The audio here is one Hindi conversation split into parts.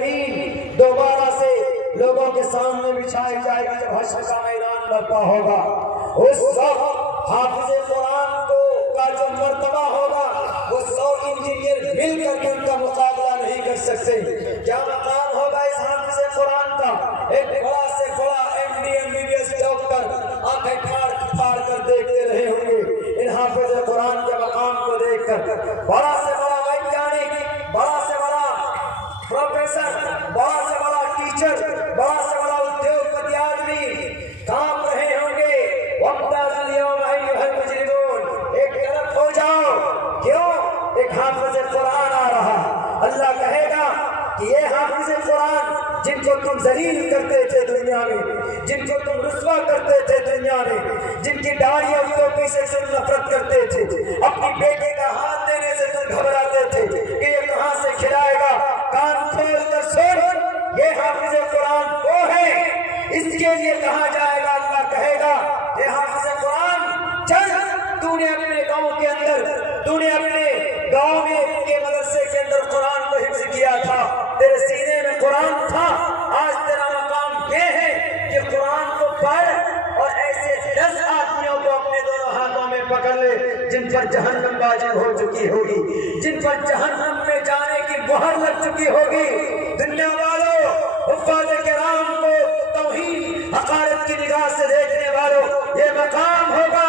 जमीन दोबारा से लोगों के सामने बिछाई जाएगी जब हश्र का मैदान बर्पा होगा। उस वक्त हाफिज़ कुरान को का जो मर्तबा होगा वो 100 इंजीनियर मिलकर के उनका मुकाबला नहीं कर सकते। क्या मकाम होगा इस हाफिज़ कुरान का? एक बड़ा से बड़ा MD MBBS डॉक्टर आंखें फाड़ कर देखते रहे होंगे इन हाफिज़ कुरान के मकाम को देखकर। बड़ा से बड़ा वैज्ञानिक, बड़ा से बड़ा प्रोफेसर, बड़ा से बड़ा टीचर, बड़ा से बड़ा उद्योगपति आदमी कांप रहे होंगे। एक तरफ हो जाओ, क्यों? एक हाफिज़ कुरान आ रहा। अल्लाह कहेगा कि ये हाफिज़ कुरान जिनको तुम जलील करते थे दुनिया में, जिनको तुम रुस्वा करते थे दुनिया में, जिनकी दाढ़ियों टोपी से तुम नफरत करते थे, अपनी बेटे का हाथ देने से तुम घबराते थे कि ये कहां से खिलाएगा, कान खोल कर सुन, ये हाफिज़ कुरान वो है, इसके लिए कहा जाएगा। अल्लाह कहेगा ये हाफिज़ कुरान चल, तूने अपने गांव के अंदर, तूने अपने गांव में के मदरसे के अंदर कुरान को हिफ्ज़ किया था, तेरे सीने में कुरान था। आज तेरा मकाम ये है कि कुरान को पढ़ और ऐसे 10 आदमियों को अपने दोनों हाथों में पकड़ ले जिन पर जहन्नम वाजिब हो चुकी होगी, जिन पर जहन्नम में जाने की मुहर लग चुकी होगी। दुनिया वालों, हुफ़्फ़ाज़ किराम को तौहीद हक़ारत की निगाह से देखने वालों, ये मकाम होगा।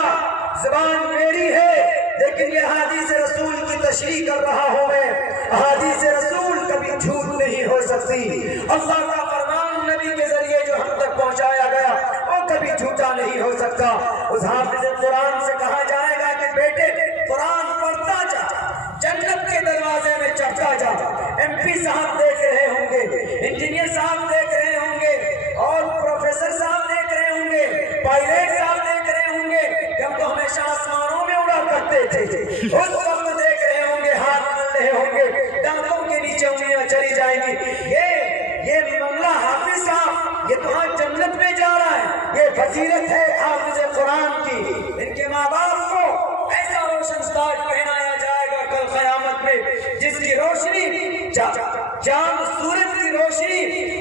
ज़ुबान मेरी है लेकिन ये हदीस रसूल की तशरीह कर रहा हूँ मैं। हदीस रसूल कभी झूठ नहीं हो सकती। अल्लाह का फरमान नबी के जरिए जो हम तक पहुँचाया गया वो कभी झूठा नहीं हो सकता। उस हाफिज़ कुरान से कहा जाएगा कि बेटे कुरान पढ़ता जा, जन्नत के दरवाजे में चढ़ता जा। MP साहब देख रहे होंगे, इंजीनियर साहब देख रहे होंगे, और प्रोफेसर साहब देख रहे होंगे, पायलट साहब देख रहे होंगे कि हम तो हमेशा आसमानों में उड़ा करते थे। उस वक्त देख रहे होंगे, हाथ मल रहे होंगे, दांतों के नीचे उंगलियां चली जाएंगी। ये मंगला हाफिज साहब ये तो आज जन्नत में जा रहा है। ये फजीलत है हाफिज कुरान की। इनके माँ बाप को ऐसा रोशन ताज पहनाया जाएगा कल क़यामत में, जिसकी रोशनी चांद सूरज की रोशनी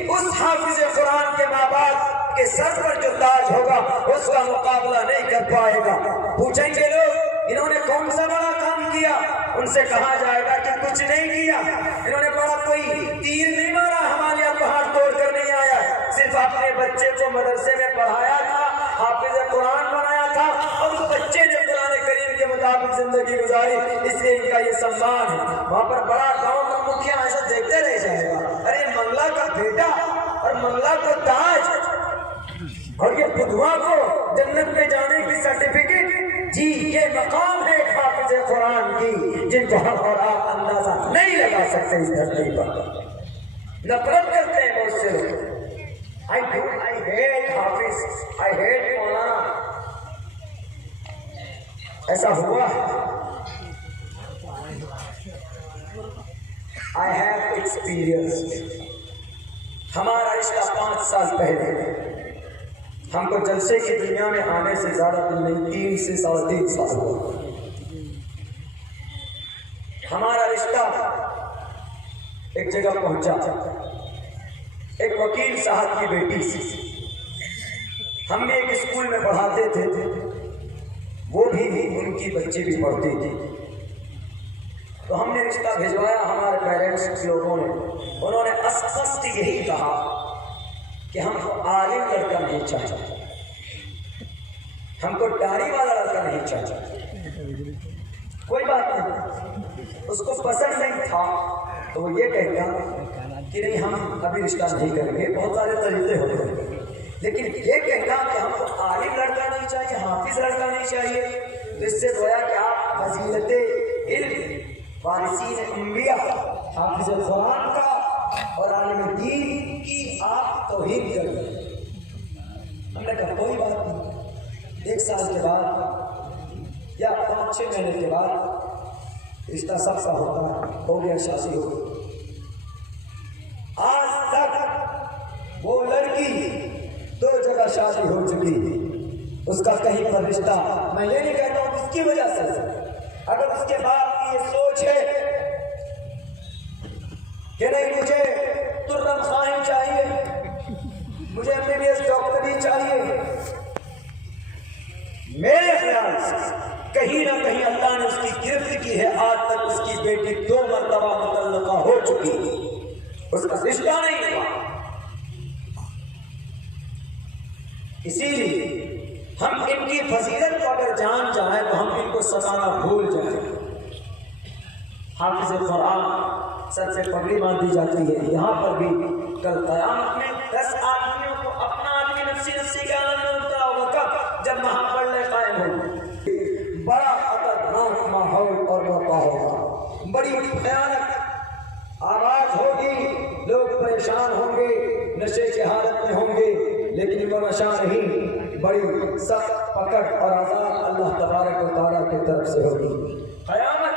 उस हाफिज कुरान के माँ बाप के सर पर जो ताज होगा उसका मुकाबला नहीं कर पाएगा। पूछेंगे लोग इन्होंने कौन सा बड़ा काम किया? उनसे कहा जाएगा कि कुछ नहीं किया। इन्होंने बड़ा कोई तीर नहीं मारा, हमारे यहाँ पहाड़ तोड़ कर नहीं आया, सिर्फ अपने बच्चे को मदरसे में पढ़ाया था, हाफिज कुरान बनाया था और उस बच्चे ने कुरान करीम के मुताबिक जिंदगी गुजारी, इसलिए इनका ये सम्मान है। वहाँ पर बड़ा गाँव का मुखिया ऐसा देखते रह जाएगा, अरे मंगला का बेटा और मंगला को ताज और ये बुधवा को जन्नत में जाने की सर्टिफिकेट। जी ये मकाम है हाफिज़ कुरान की, जिनको हम और आप अंदाजा नहीं लगा सकते। इस धरती पर नफरत करते हैं बहुत से लोग। I hate Hafiz, I hate मौलाना। ऐसा हुआ, I have experienced। हमारा रिश्ता 5 साल पहले, हमको जलसे की दुनिया में आने से ज्यादा दिन नहीं, 3 से 3.5 साल हुआ। हमारा रिश्ता एक जगह पहुंचा, एक वकील साहब की बेटी से। हम भी एक स्कूल में पढ़ाते थे, वो भी उनकी बच्ची भी पढ़ती थी। तो हमने रिश्ता भिजवाया हमारे पेरेंट्स लोगों ने। उन्होंने स्पष्ट यही कहा कि हमको आलिम लड़का नहीं चाहिए, हमको दाढ़ी वाला लड़का नहीं चाहिए। कोई बात नहीं, उसको पसंद नहीं था तो वो ये कहता कि नहीं हम अभी रिश्ता नहीं करेंगे। बहुत सारे तरीके होते हैं, लेकिन ये कहता कि हमको आलिम लड़का नहीं चाहिए, हाफिज लड़का नहीं चाहिए। तो इससे गोया कि आप फजीलत इल्म वारिसीन अंबिया हाफिज कुरान का और आलिम दीन की आप तौहीन कर रहे। हमने कहा कोई बात नहीं। 1 साल के बाद या 5-6 महीने के बाद रिश्ता सबका होता है, हो गया, शादी हो गई। आज तक वो लड़की 2 जगह शादी हो चुकी, उसका कहीं पर रिश्ता। मैं ये नहीं कहता हूँ किसकी वजह से, अगर उसके बाप की ये सोच है कि नहीं मुझे इसीलिए हम इनकी फजीलत को अगर जान जाए तो हम इनको सताना भूल जाए। हाफिज़ कुरान सर से पगड़ी बांधी जाती है। यहाँ पर भी कल क़यामत में 10 आदमियों को अपना आदमी नफ्सी नफ्सी का आलम में उतरा होगा। कब? जब महाप्रलय कायम होगी। बड़ा खतरनाक माहौल और मौका होगा, बड़ी भयानक आवाज होगी, लोग परेशान होंगे, नशे की हालत में होंगे, लेकिन वो नशा नहीं, बड़ी सख्त पकड़ और आजाद अल्लाह तबारक व तआला की तरफ से होगी। क़यामत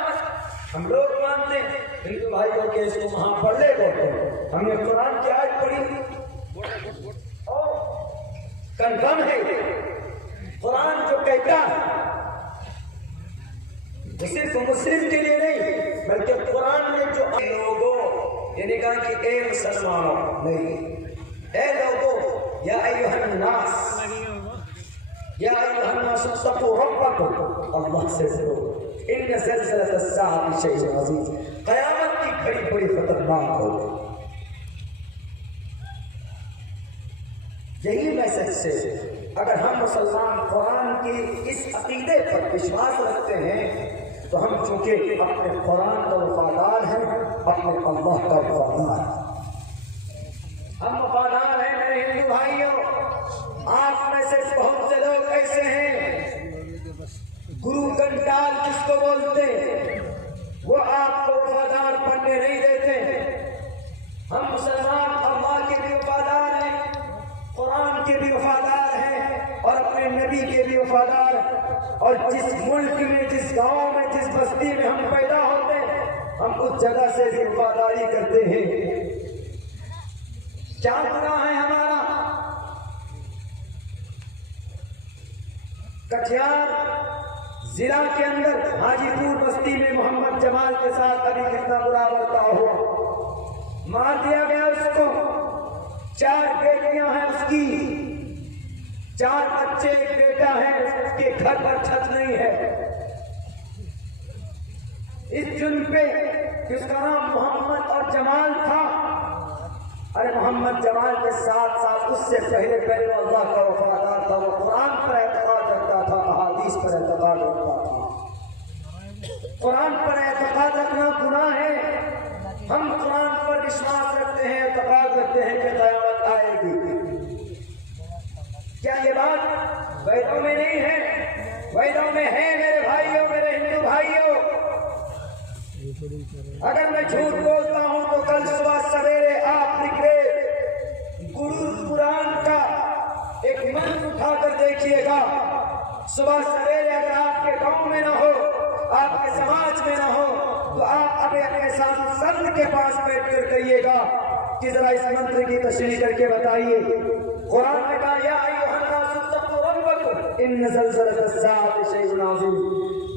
हम लोग मानते हैं हिंदू भाइयों के इसको महाप्रलय बोलते हैं। हमने कुरान की आयत पढ़ी और कन्फर्म है कुरान जो कहता है सिर्फ मुस्लिम के लिए नहीं, बल्कि कुरान में जो लोगों यानी कहा कि ए मुसलमानों नहीं, ए लोगों, या अय्युहन नास, या अय्युहन नास तक़ू रब्बकुम, अल्लाह से डरो, इन्न ज़लज़लतस्साअति शैउन अज़ीम, क़यामत की घड़ी बड़ी खतरनाक होगी। यही मैसेज से अगर हम मुसलमान कुरान की इस अकीदे पर विश्वास रखते हैं तो हम चूंकि अपने कुरान का वफादार हैं, अपने अल्लाह का वफादार हैं। हम वफादार हैं मेरे हिंदू भाइयों। आप में से बहुत से लोग ऐसे हैं, गुरु कंटाल जिसको बोलते, वो आपको वफादार बनने नहीं देते। हम मुसलमान अल्लाह के भी वफादार हैं, कुरान के भी वफादार हैं और अपने नबी के भी वफादार हैं। और जिस मुल्क में, जिस गांव में, जिस बस्ती में हम पैदा होते हैं, हम उस जगह से भी वफादारी करते हैं। क्या गुनाह है हमारा? कटिहार जिला के अंदर हाजीपुर बस्ती में मोहम्मद जमाल के साथ अभी कितना बुरा बर्ताव हुआ, मार दिया गया उसको। 4 बेटियां हैं उसकी, 4 बच्चे, एक बेटा है, उसके घर पर छत नहीं है। इस जुल्म पे जिसका नाम मोहम्मद और जमाल था, अरे मोहम्मद जमाल के साथ साथ उससे पहले पहले अल्लाह का वफादार था। वो कुरान पर एतकाद रखता था, अहादीस पर एतकाद रखता था। कुरान पर एतकाद रखना गुनाह है। हम कुरान पर विश्वास रखते हैं, एतकाद रखते हैं कि क़यामत आएगी। क्या ये बात वेदों में नहीं है? वेदों में है मेरे भाइयों, मेरे हिंदू भाइयों। अगर मैं झूठ बोलता हूं तो कल सुबह सवेरे आप निकले गुरु कुरान का एक मंत्र उठाकर देखिएगा। सुबह सवेरे अगर आपके गांव में ना हो, आपके समाज में ना हो, तो आप अपने साथ संत के पास बैठ कर कहिएगा कि जरा इस मंत्र की तशरीह करके बताइए। कुरान ने कहा या अय्युहन नास तक़ू रब्बकुम इन्न ज़लज़लतस्साअति शैउन अज़ीम,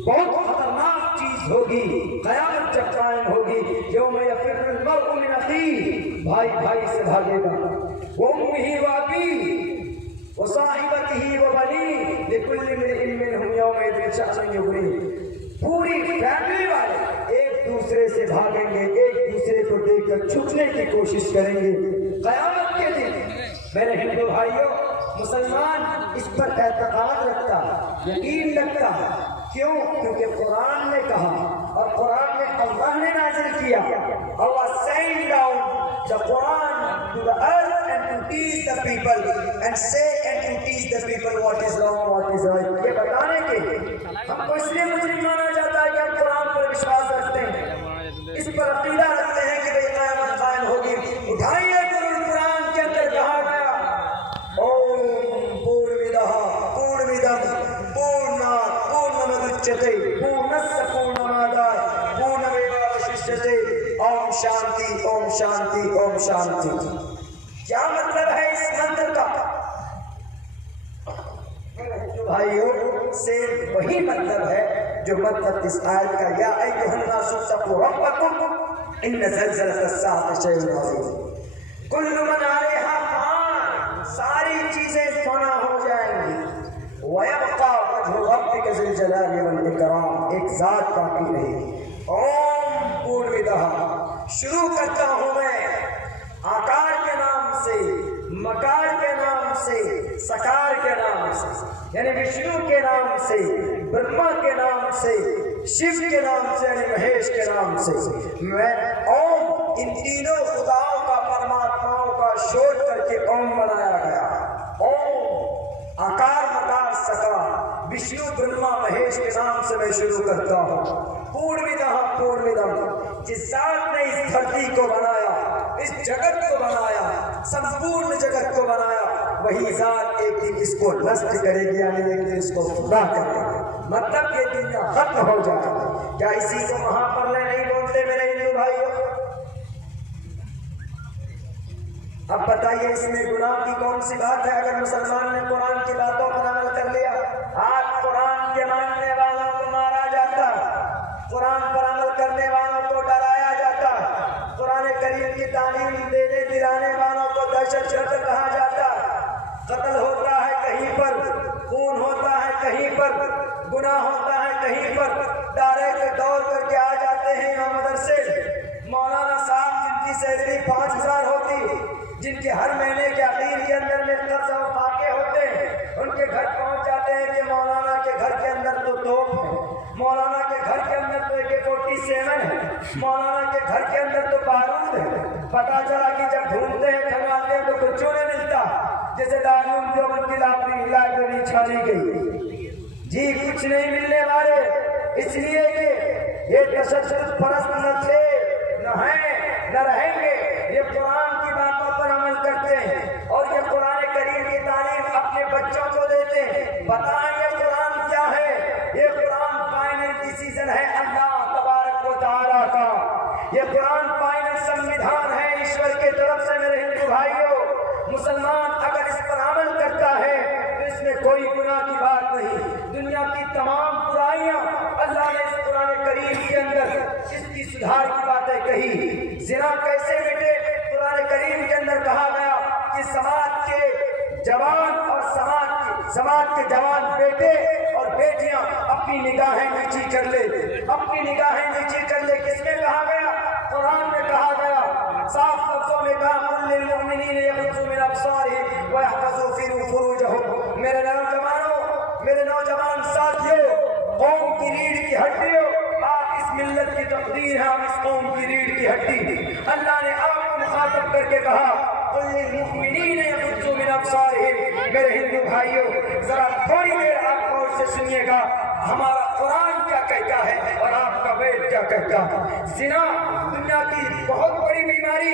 बहुत खतरनाक चीज होगी क़यामत जब कायम होगी। यौम यफ़िर्रुल मर्उ मिन अख़ीही, भाई भाई से भागेगा, व उम्मिही व अबीही व साहिबतिही व बनीही लिकुल्लि इम्रिइन मिनहुम यौमइज़िन शअनुन युग़नीह। पूरी फैमिली वाले एक दूसरे से भागेंगे, एक दूसरे को देखकर छुपने की कोशिश करेंगे क़यामत के दिन। मेरे हिंदू भाइयों, मुसलमान इस पर एतकाद रखता, यकीन रखता। क्यों? क्योंकि कुरान ने कहा और कुरान में अल्लाह ने नाज़िल किया। Allah sent down the Quran to the earth and to teach the people and say and to teach the people what is wrong, what is right। ये बताने के हमको इसलिए मुस्लिम माना जाता है कि हम कुरान पर विश्वास रखते हैं, इस पर अकीदा रखते हैं कि भाई क़यामत कायम होगी। उठाइए कुरान के अंदर कहा गया ओम पूर्णमिदः पूर्णमिदं पूर्णात् पूर्णमुदच्यते पूर्णस्य पूर्णमादाय पूर्णमेवावशिष्यते। ओम शांति, ओम शांति, ओम शांति। क्या मतलब है इस मंत्र का? भाइयों, सिर्फ वही मतलब है जो मतलब इस आयत का या अय्युहन नास तक़ू रब्बकुम इन्न ज़लज़लतस्साअति शैउन अज़ीम। कुल्लु मन अलैहा फ़ान, सारी चीजें फना हो जाएंगी। व यब्क़ा वज्हु रब्बिका ज़िल जलाली वल इकराम, एक जात बाकी रहेगी। ओम पूर्णमिदः, शुरू करता हूं मैं आकार के नाम से, मकार के नाम से, सकार यानी विष्णु के नाम से, ब्रह्मा के नाम से, शिव के नाम से, यानी महेश के नाम से मैं ओम, इन तीनों खुदाओं का, परमात्माओं का शोध करके ओम बनाया गया। ओम आकार मकार सकार, विष्णु ब्रह्मा महेश के नाम से मैं शुरू करता हूँ। पूर्णविदः पूर्णविदम, जिस जात ने इस धरती को बनाया, इस जगत को बनाया, संपूर्ण जगत को बनाया, वही जात एक दिन इसको नष्ट करेगी, यानी एक दिन इसको पूरा करेगी। मतलब ये दुनिया खत्म हो जाएगी। क्या इसी को महाप्रलय नहीं बोलते मेरे हिंदू भाइयों? अब बताइए इसमें गुनाह की कौन सी बात है? अगर मुसलमान ने कुरान की बातों पर अमल कर लिया, आज कुरान के मानने वालों को मारा जाता, कुरान पर अमल करने वालों को डराया जाता, कुरान करीम की तालीम देने दिलाने वालों को दहशतगर्द कहा जाता, कत्ल होता है कहीं पर, खून होता है कहीं पर, गुनाह होता है कहीं पर, डायरेक्ट दौड़ करके आ जाते हैं यहाँ मदरसे। मौलाना साहब जिनकी सैलरी 5000 होती, जिनके हर महीने के आखिर के अंदर में कर्ज और फाके होते हैं, उनके घर पहुंच जाते हैं कि मौलाना के घर के अंदर तो तोप है, मौलाना के घर के अंदर तो AK-47 है, मौलाना के घर के अंदर तो बारूद है। पता चला कि जब ढूंढते हैं, खंगालते हैं तो कुछ नहीं मिलता, जैसे दारूद देवबंद की लाइब्रेरी छानी गई जी, कुछ नहीं मिलने वाले। इसलिए कि ये तशद्दुद परस्त न थे, न हैं, न रहेंगे। ये कुरान की बातों पर अमल करते हैं और ये कुरान करीम की तालीम अपने बच्चों को देते हैं। बताएं ये कुरान क्या है? ये कुरान फाइनल डिसीजन है अल्लाह तबारक व तआला का। ये कुरान फाइनल संविधान है ईश्वर की तरफ से। मेरे हिंदू भाइयों, मुसलमान अगर इस पर अमल करता है तो इसमें कोई गुनाह की बात नहीं। दुनिया की तमाम बुराइयां अल्लाह ने इस कुरान करीम के अंदर इसकी सुधार की बातें कही। जिना कैसे मिटे? कुरान करीम के अंदर कहा गया कि समाज के जवान और समाज के जवान बेटे और बेटियां अपनी निगाहें नीची कर ले, अपनी निगाहें नीची कर ले। किसमें कहा गया? कुरान में कहा गया, साफ लफ्जों में कहा, कुल्लिल मुमिनीन यग़ुज़्ज़ू मिन अब्सारिहिम व यहफ़ज़ू फुरूजहुम। मेरे नौजवानों, मेरे नौजवान साथियों, कौम की रीढ़ की हड्डियों, आप इस मिल्लत की तकदीर है, हम इस कौम की रीढ़ की हड्डी। अल्लाह ने आपको मुखातब करके कहा, कुल्लिल मुमिनीन यग़ुज़्ज़ू मिन अब्सारिहिम। मेरे हिंदू भाइयों, जरा थोड़ी देर आप गौर से सुनिएगा, हमारा कुरान क्या कहता है और आपका वेद क्या कहता है। जिना दुनिया की बहुत बड़ी बीमारी,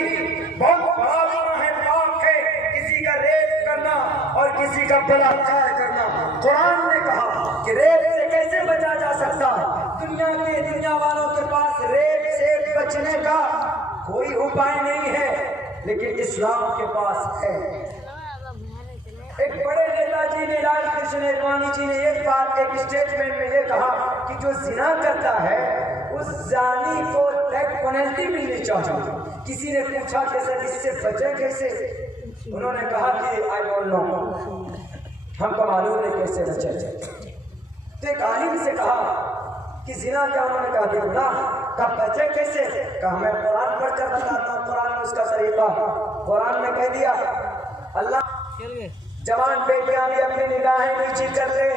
बहुत बड़ा गुनाह है, पाप है। किसी का रेप करना और किसी का बलात्कार करना। कुरान ने कहा कि रेप से कैसे बचा जा सकता है। दुनिया वालों के पास रेप से बचने का कोई उपाय नहीं है, लेकिन इस्लाम के पास है। एक बड़े नेताजी ने, लाल कृष्ण अडवाणी जी ने एक बात एक स्टेटमेंट में ये कहा कि जो जिना करता है उस जानी को डेथ पेनल्टी मिलनी चाहिए। किसी ने पूछा कि सर इससे बचे कैसे? उन्होंने कहा कि आई डोंट नो, हमको मालूम नहीं कैसे बचे। तो एक आलिम से कहा कि जिना क्या? उन्होंने कहा कि गुनाह का बचे कैसे? कहा मैं कुरान पढ़कर बताता हूँ, कुरान में उसका तरीका। कुरान में कह दिया, अल्लाह जवान बेटियां भी अपनी निगाहें नीची कर ले,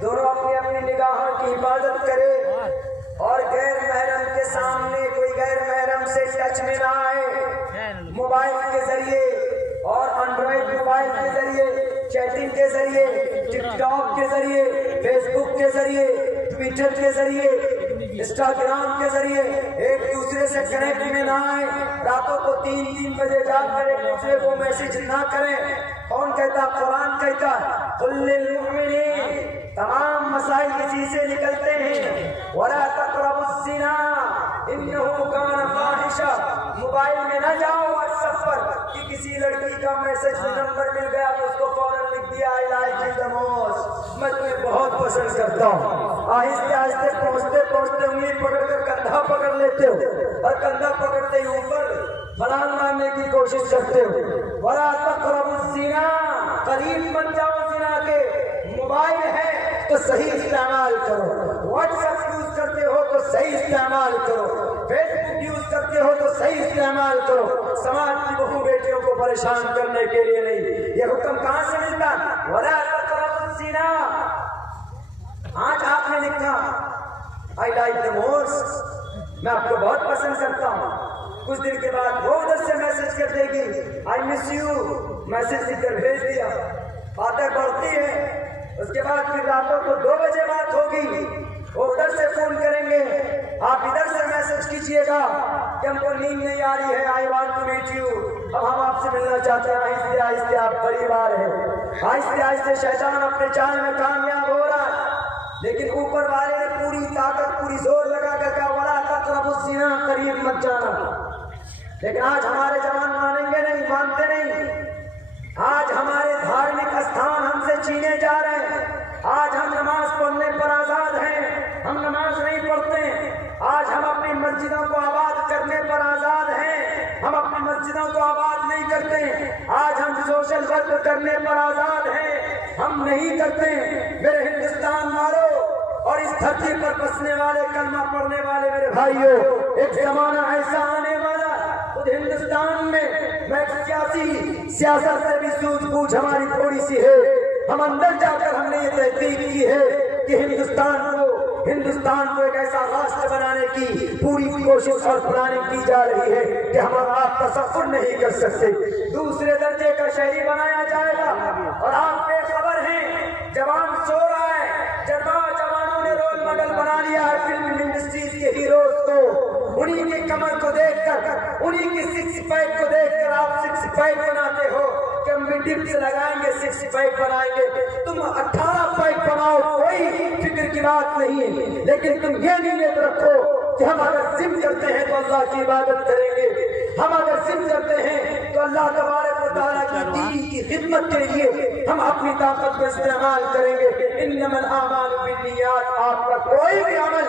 दोनों अपनी अपनी निगाहों की हिफाजत करे और गैर महरम के सामने कोई गैर महरम से टच में ना आए। मोबाइल के जरिए और एंड्रॉइड मोबाइल के जरिए, चैटिंग के जरिए, टिकटॉक के जरिए, फेसबुक के जरिए, ट्विटर के जरिए, इंस्टाग्राम के जरिए एक दूसरे से कनेक्ट में ना आए। रातों को 3-3 बजे जाकर एक दूसरे को मैसेज ना करें। कौन कहता? कुरान कहता है, कुल्लिल मुमिनीन, तमाम मसाइल इसी से निकलते हैं। वला तक़रबुज़्ज़िना इन्नहु कान फ़ाहिशा। मोबाइल में ना जाओ व्हाट्सएप पर कि किसी लड़की का मैसेज नंबर मिल गया तो उसको फौरन लिख दिया I like you the most, मैं तुम्हें बहुत पसंद करता हूँ। आहिस्ते आहिस्ते पहुँचते पहुँचते उंगली पकड़कर कंधा पकड़ लेते हो और कंधा पकड़ते ही ऊपर फलान मारने की कोशिश करते हो। वला तक़रबुज़्ज़िना, करीब मत जाओ जिना के। मोबाइल है तो सही इस्तेमाल करो, व्हाट्सएप यूज करते हो तो सही इस्तेमाल करो, फेसबुक यूज करते हो तो सही इस्तेमाल करो। समाज की बहू बेटियों को परेशान करने के लिए नहीं। ये हुक्म कहाँ से मिलता? वला तक़रबुज़्ज़िना सीना। आज आपने लिखा आई लाइक द मोस्ट, मैं आपको बहुत पसंद करता हूँ। कुछ दिन के बाद वो उधर से मैसेज कर देगी आई मिस यू, मैसेज लिखकर भेज दिया। बातें बढ़ती है, उसके बाद फिर रातों को 2 बजे बात होगी, वो उधर से फोन करेंगे, आप इधर से मैसेज कीजिएगा कि हमको नींद नहीं आ रही है, I want to meet you, अब हम आपसे मिलना चाहते हैं। आहिस्ते आहिस्ते आप करीब आ रहे हैं, आहिस्ते आहिस्ते शैतान अपने चाल में कामयाब हो रहा है। लेकिन ऊपर वाले ने पूरी ताकत, पूरी जोर लगा कर कहा वला तक़रबु ज़िना, करीब मत जाना। लेकिन आज हमारे जवान मानेंगे नहीं, मानते नहीं। आज हमारे धार्मिक स्थान हमसे छीने जा रहे हैं। आज हम नमाज पढ़ने पर आजाद हैं, हम नमाज नहीं पढ़ते। आज हम अपनी मस्जिदों को आबाद करने पर आजाद हैं, हम अपनी मस्जिदों को आबाद नहीं करते। आज हम सोशल वर्क करने पर आजाद हैं, हम नहीं करते। मेरे हिंदुस्तान वालों और इस धरती पर बसने वाले, कलमा पढ़ने वाले मेरे भाइयों, एक जमाना ऐसा आने वाला खुद हिंदुस्तान में, मैं सियासत से भी सूझबूझ हमारी थोड़ी सी है। हम अंदर जाकर हमने ये तहकीक की है कि हिंदुस्तान को एक ऐसा राष्ट्र बनाने की पूरी कोशिश और प्लानिंग की जा रही है कि हमारा आप तसव्वुर नहीं कर सकते। दूसरे दर्जे का शहरी बनाया जाएगा। और आप बेखबर हैं, जवान सो रहा है, जवानों ने रोल मॉडल बना लिया है फिल्म इंडस्ट्रीज के हीरोज को। उन्हीं की कमर को देखकर, उन्हीं की 6 पैक को देखकर आप 6 पैक बनाते हो कि हम भी डिप्स लगाएंगे, 6 पैक बनाएंगे। तुम 18 पैक बनाओ, कोई फिक्र की बात नहीं है। लेकिन तुम ये नीयत रखो कि हम अगर जिम करते हैं तो अल्लाह की इबादत करेंगे, हम अगर जिम करते हैं तो अल्लाह तबारक व तआला की दीन की खिदमत के लिए हम अपनी ताकत को इस्तेमाल करेंगे। इन्नमल आमालु बिन्नियात, आपका कोई भी अमल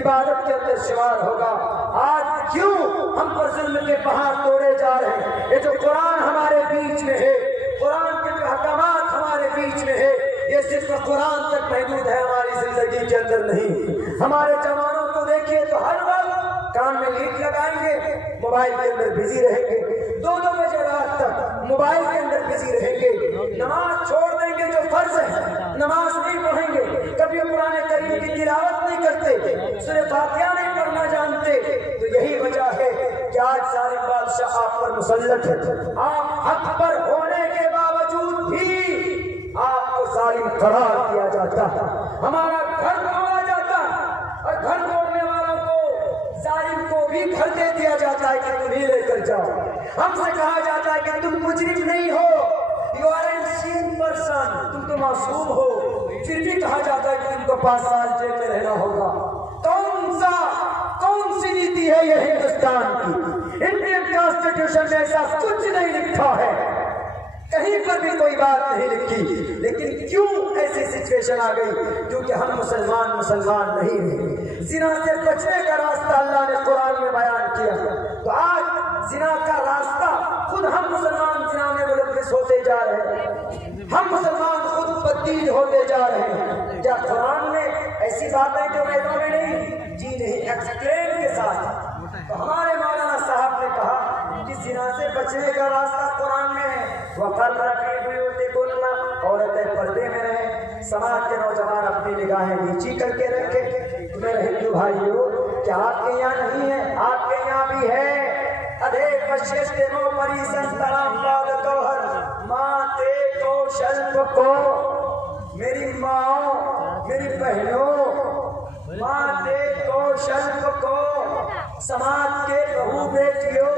इबादत के अंदर शुमार होगा। आज क्यों हम पर जुल्म के पहाड़ तोड़े जा रहे हैं? ये जो कुरान हमारे बीच में है, कुरान के जो अहकामात हमारे बीच में है, ये सिर्फ कुरान तक महदूद है, हमारी जिंदगी के अंदर नहीं। हमारे जवानों को देखिए तो हर वक्त कान में लीड लगाएंगे, मोबाइल के अंदर बिजी रहेंगे, 2-2 बजे रात तक मोबाइल के अंदर बिजी रहेंगे। नमाज छोड़ देंगे जो फर्ज है, नमाज नहीं पढ़ेंगे, कभी कुरान करीम की तिलावत नहीं करते, सूरह फातिहा नहीं पढ़ना जानते। तो यही वजह है कि आज सारे बादशाह आप पर मुसल्लत है। आप हक पर होने के बावजूद भी आपको जालिम करार दिया जाता है, हमारा घर तोड़ा जाता है, और घर तोड़ने वालों को, जालिम को भी घर दे दिया जाता है कि तुम ही लेकर जाओ। हमसे कहा जाता है कि तुम मुजरिम नहीं हो, you are innocent person, तुम तो मासूम हो, फिर भी कहा जाता है कि तुमको 5 साल जेल में रहना होगा। कौन सी नीति है ये हिंदुस्तान की? इंडियन कॉन्स्टिट्यूशन में ऐसा कुछ नहीं लिखा है, कहीं पर भी कोई बात नहीं लिखी। लेकिन क्यों ऐसी सिचुएशन आ गई? क्योंकि हम मुसलमान नहीं हैं। जिना से बचने का रास्ता अल्लाह ने कुरान में बयान किया। तो आज जिना का रास्ता खुद हम मुसलमान जिना में मुलव्विस होते जा रहे हैं, हम मुसलमान खुद बदीज होते जा रहे हैं। क्या कुरान में ऐसी बातें जो वेदों में नहीं? जी नहीं, एक्सप्लेन के साथ। तो हमारे मौलाना साहब ने कहा कि जिना से बचने का रास्ता कुरान में है। औरतें पर्दे में रहे, समाज के नौजवान अपनी निगाहें नीची करके रखे। मेरे हिंदू भाइयों, क्या आपके यहाँ नहीं है? आपके यहाँ भी है। अधे पश्चिम परी संतराम गौहर माते को शल्प को, मेरी माँ, मेरी बहनों, माते को शल्प को, समाज के बहू बेटियों,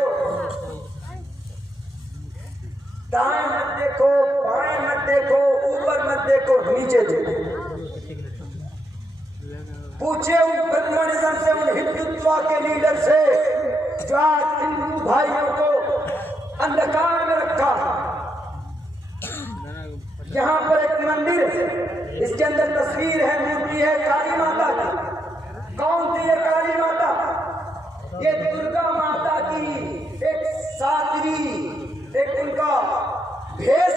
दाएं मत देखो, बाएं मत देखो, ऊपर मत देखो, नीचे देखो। पूछे उन ब्रह्मनिज्म से, उन हिंदुत्व के लीडर से जो आज हिंदू भाइयों को अंधकार में रखा। यहाँ पर एक मंदिर है, इसके अंदर तस्वीर है, मूर्ति है काली माता की। कौन थी ये काली माता? ये दुर्गा माता की एक साध्वी, एक उनका भेष,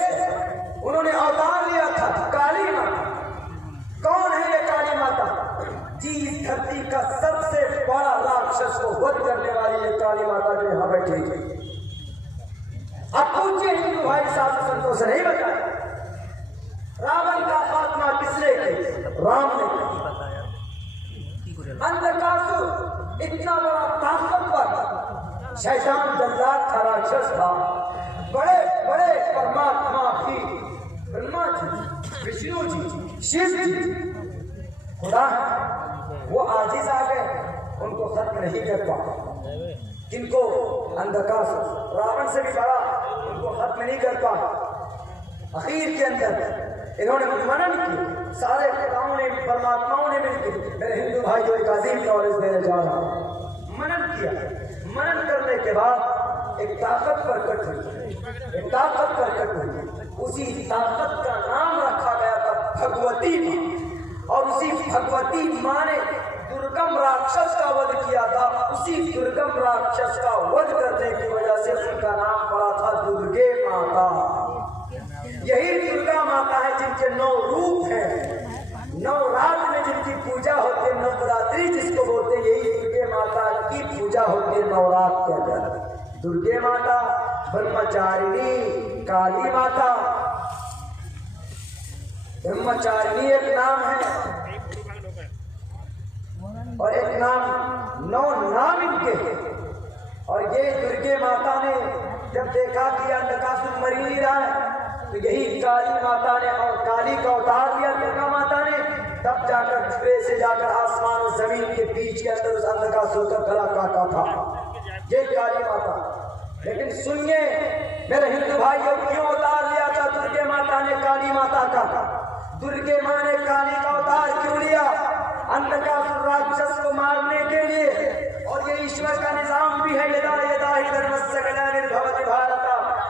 उन्होंने अवतार लिया था, काली माता। कौन है ये काली माता? जी, इस धरती का सबसे बड़ा राक्षस को वध करने वाली ये काली माता जो यहाँ बैठी है। अब पूछे हिंदू भाई साधु संतों से नहीं बताया, रावण का शैतान जल्लाद था, राक्षस था। बड़े बड़े परमात्मा भी, ब्रह्मा जी, विष्णु जी, शिव जी, खुदा वो आजिज आ गए, उनको खत्म नहीं कर पाए। जिनको अंधकार रावण से भी बड़ा, उनको खत्म नहीं कर पाए। आखिर के अंदर इन्होंने मनन किया, सारे खुदाओं ने, परमात्माओं ने मिलकर। मेरे हिंदू भाइयों एक अजीम नॉलेज देने जा रहा हूं। मनन किया, मनन करने के बाद एक ताकत प्रकट हुई, एक ताकत प्रकट हुई। उसी ताकत का नाम रखा गया था भगवती माँ, और उसी भगवती माँ ने दुर्गम राक्षस का वध किया था। उसी दुर्गम राक्षस का वध करने की वजह से उनका नाम पड़ा था दुर्गे माता। यही दुर्गा माता है जिनके 9 रूप हैं, 9 रात में जिनकी पूजा होती है, नवरात्रि जिसको बोलते हैं, यही दुर्गे माता की पूजा होती है नवरात्र के अंदर। दुर्गे माता, ब्रह्मचारिणी, काली माता। ब्रह्मचारिणी एक नाम है और एक नाम, 9 नाम इनके हैं। और ये दुर्गे माता ने जब देखा कि अंधकासुर मर नहीं रहा है, तो यही काली माता ने, और काली का अवतार लिया दुर्गा माता ने, तब जाकर छुरे से जाकर आसमान और जमीन के बीच के अंदर उस अंधकासुर का गला काटा था, ये काली माता। लेकिन सुनिए मेरे हिंदू भाइयों, क्यों अवतार लिया था दुर्गे माता ने काली माता का? दुर्गे माँ ने काली का अवतार क्यों लिया? अंधकासुर राक्षस को मारने के लिए। और ये ईश्वर का निजाम भी है, यदा यदा हि धर्मस्य ग्लानिर्भवति भारत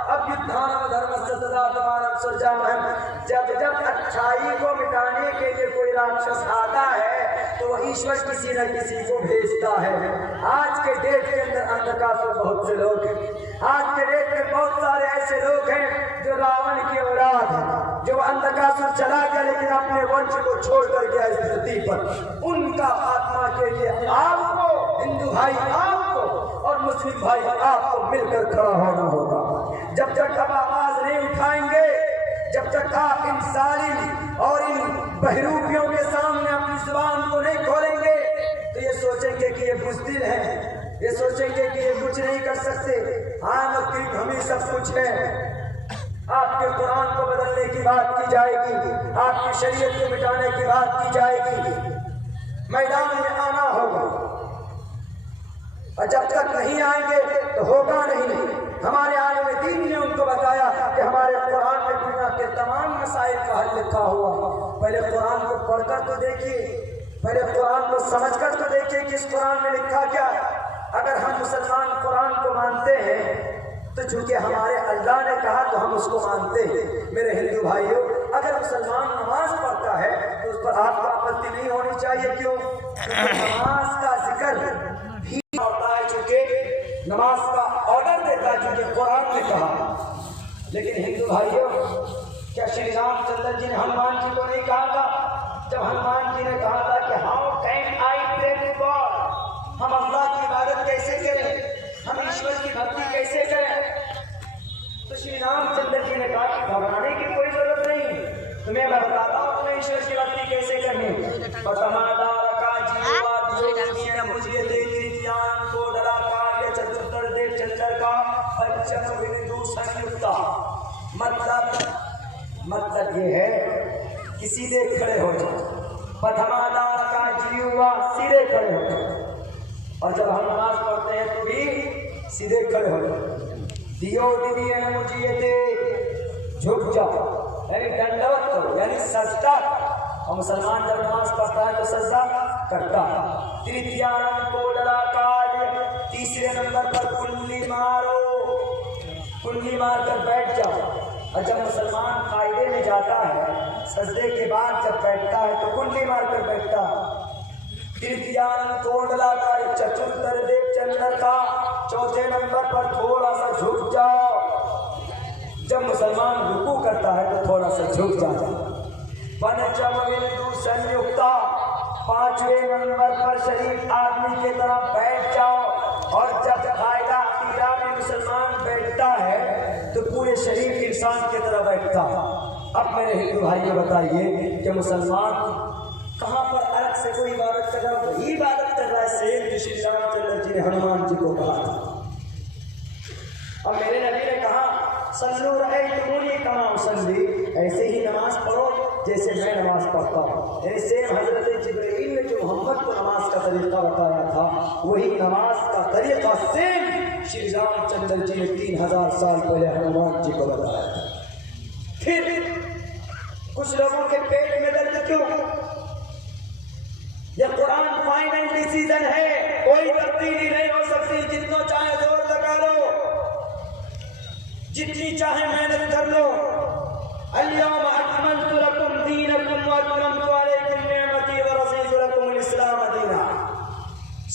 अभ्युत्थानं धर्मस्य तदात्मानं सृजाम्यहम्। जब जब अच्छाई को मिटाने के लिए कोई राक्षस आता है तो वह ईश्वर किसी न किसी को भेजता है। आज के डेट के अंदर अंधकासुर बहुत से लोग हैं। आज के डेट में बहुत सारे ऐसे लोग हैं जो रावण की औलाद है, जो अंधकासुर चला गया लेकिन अपने वंश को छोड़ कर गया इस धरती पर। उनका आत्मा के लिए आपको, हिंदू भाई आपको और मुस्लिम भाई आपको मिलकर खड़ा होना होगा। जब तक आप आवाज नहीं उठाएंगे, जब तक आप इन सालिम और इन बहरूपियों के सामने अपनी जुबान को नहीं खोलेंगे, तो ये सोचेंगे कि ये बुज़दिल है, ये सोचेंगे कि ये कुछ नहीं कर सकते। हाँ मकरीब हम ही सब कुछ है। आपके कुरान को बदलने की बात की जाएगी, आपकी शरीयत को मिटाने की बात की जाएगी, मैदान में आना होगा। और जब तक नहीं आएंगे तो होगा नहीं। हमारे आलिम दीन ने उनको बताया कि हमारे कुरान में दुनिया के तमाम मसाइल का हल लिखा हुआ। पहले कुरान को पढ़कर तो देखिए, पहले कुरान को समझकर तो देखिए कि इस कुरान में लिखा क्या। अगर हम मुसलमान कुरान को मानते हैं तो चूंकि हमारे अल्लाह ने कहा तो हम उसको मानते हैं। मेरे हिंदू भाइयों, अगर मुसलमान नमाज पढ़ता है तो उस पर आपको आपत्ति नहीं होनी चाहिए। क्यों? नमाज का जिक्र भी होता है, चूंकि नमाज का ऑर्डर देता है, चूंकि कुरान ने कहा। लेकिन हिंदू भाइयों, क्या श्री रामचंद्र जी ने हनुमान जी को नहीं कहा था? जब हनुमान जी ने कहा था कि how can I pray to God, हम अल्लाह की इबादत कैसे करें, हम ईश्वर की भक्ति कैसे करें, तो श्री रामचंद्र जी ने कहा कि घबराने की कोई जरूरत नहीं, तुम्हें मैं बताता हूँ तुम्हें ईश्वर की भक्ति कैसे करनी। मुझे दे ज्ञान को डरा कार्य चतुर्दर देव चंद्र का पंचम बिंदु संयुक्ता। मतलब ये है कि सीधे खड़े हो जाओ। पथमादार का जीवा सीधे खड़े हो जाओ। और जब हम नमाज पढ़ते हैं तो भी सीधे खड़े हो जाओ। दियो दिव्य मुझे दे झुक जाओ, यानी दंडवत करो, यानी सजदा। और मुसलमान जब नमाज पढ़ता है तो सजदा करता है। तृतीयान को डरा कार्य, तीसरे नंबर पर कुल्ली मारो, कुल्ली मार कर बैठ जाओ। और जब मुसलमान कायदे में जाता है, सजदे के बाद जब बैठता है तो कुल्ली मार कर बैठता है। तृतीयान कोडला का चतुर्दर देव चंद्र का, चौथे नंबर पर थोड़ा सा झुक जाओ। जब मुसलमान रुकू करता है तो थोड़ा सा झुक जाता है। पंचम बिंदु संयुक्ता, पांचवें नंबर पर शरीफ आदमी की तरफ बैठ जाओ। और जब कायदा अकीदा में मुसलमान बैठता है तो पूरे शरीफ इंसान की तरह बैठता है। अब मेरे हिंदू भाइयों बताइए कि मुसलमान कहाँ पर अलग से कोई इबादत कर रहा है? वही इबादत कर रहा है सेम जो श्री रामचंद्र जी ने हनुमान जी को कहा था। सल्लू रअयतुमूनी कमा उसल्ली, ऐसे ही नमाज पढ़ो जैसे मैं नमाज पढ़ता हूँ। ऐसे हजरत जिब्रील ने जो मोहम्मद को नमाज का तरीका बताया था, वही नमाज का तरीका सेम श्री रामचंद्र जी ने 3000 साल पहले हनुमान जी को बताया था। फिर कुछ लोगों के पेट में दर्द क्यों? यह कुरान फाइनल डिसीजन है, कोई तब्दीली नहीं हो सकती। जितना चाहे जोर लगा लो, जितनी चाहे मेहनत कर लो। अल-यौमा अकमलतु लकुम दीनकुम व अतममतु अलैकुम निअमती व रज़ीतु लकुमुल इस्लाम दीना।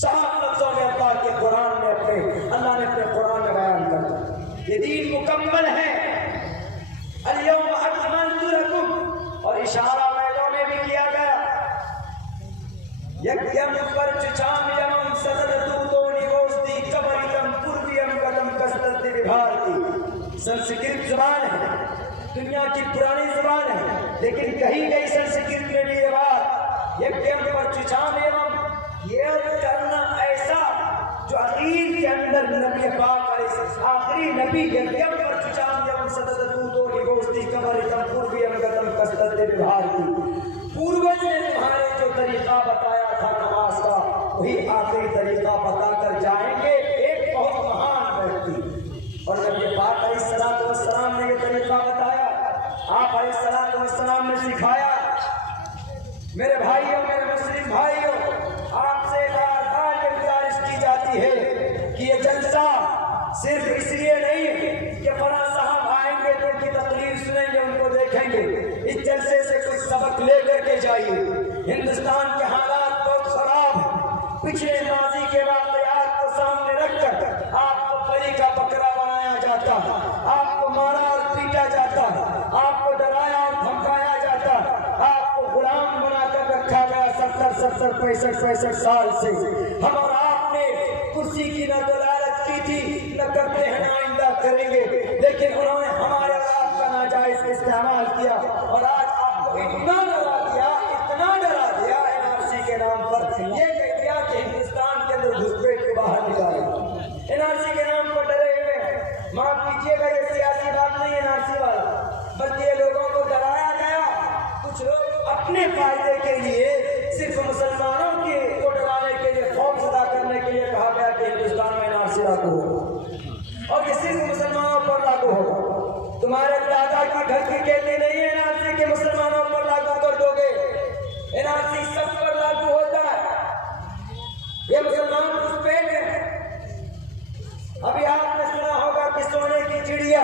साफ लफ्ज़ों में अल्लाह के कुरान में अल्लाह ने अपने कुरान में बयान कर दिया, ये दीन मुकम्मल है। अल-यौमा अकमलतु लकुम, और इशारा मैलों में भी किया गया। यज्ञम परचुचाम्यम सददतुतो निवोस्ति कबरितम पूर्वियम कदम कस्तति विभारती। संस्कृत जुबान है, दुनिया की पुरानी जुबान है, लेकिन कही गई संस्कृत में भी ये बात, यज्ञम परचुचाम्यम, ये करना ऐसा जो अखीर के अंदर नबी पाक अलैहि आखिरी नबी यज्ञम परचुचाम्यम सददतुतो निवोस्ति कबरितम पूर्वियम कदम कस्तति विभारती। पूर्वज ने तुम्हारे जो तरीका बताया था नमाज का, वही आखिरी तरीका बताकर जाएंगे एक बहुत महान व्यक्ति। और नबी पाक अलैहिस्सलातु वस्सलाम ने ये तरीका बताया, आप अलैहिस्सलातु वस्सलाम ने सिखाया। मेरे भाइयों, मेरे मुस्लिम भाइयों, आपसे बार-बार ये गुजारिश की जाती है कि ये जलसा सिर्फ इसलिए नहीं कि फलां साहब आएंगे तो उनकी तकलीफ सुनेंगे, उनको देखेंगे। इस जलसे से कुछ सबक लेकर के जाइए। हिंदुस्तान के हालात बहुत खराब हैं। पिछले माजी के वाक़यात को सामने रखकर आपको बलि का बकरा बनाया जाता, आपको मारा और पीटा जाता, आपको डराया और धमकाया जाता, आपको गुलाम बनाकर रखा गया 70, 65 साल से। हम और आपने कुर्सी की न तो लालच की थी, न करते हैं, न आइंदा करेंगे, लेकिन उन्होंने हमारे आपका नाजायज इस्तेमाल किया और आज आपको इतना डरा दिया एनआरसी के नाम पर, ये कह दिया कि हिंदुस्तान के अंदर घुसपैठ के बाहर निकालेंगे। एनआरसी के नाम पर डरे हुए हैं। माफ कीजिएगा, ये सियासी बात नहीं है एनआरसी वाला, बल्कि ये लोगों को डराया गया। कुछ लोग अपने फायदे के लिए सिर्फ मुसलमानों के को डराने के लिए, खौफ पैदा करने के लिए कहा गया कि हिंदुस्तान में एनआरसी लागू हो और ये सिर्फ मुसलमानों पर लागू हो। तुम्हारे दादा की घर की खेती नहीं है एनआरसी के मुसलमानों पर लागू कर दोगे। एनआरसी सब पर लागू होता है। ये मुसलमान घुसपैठ है। अभी आपने सुना होगा कि सोने की चिड़िया,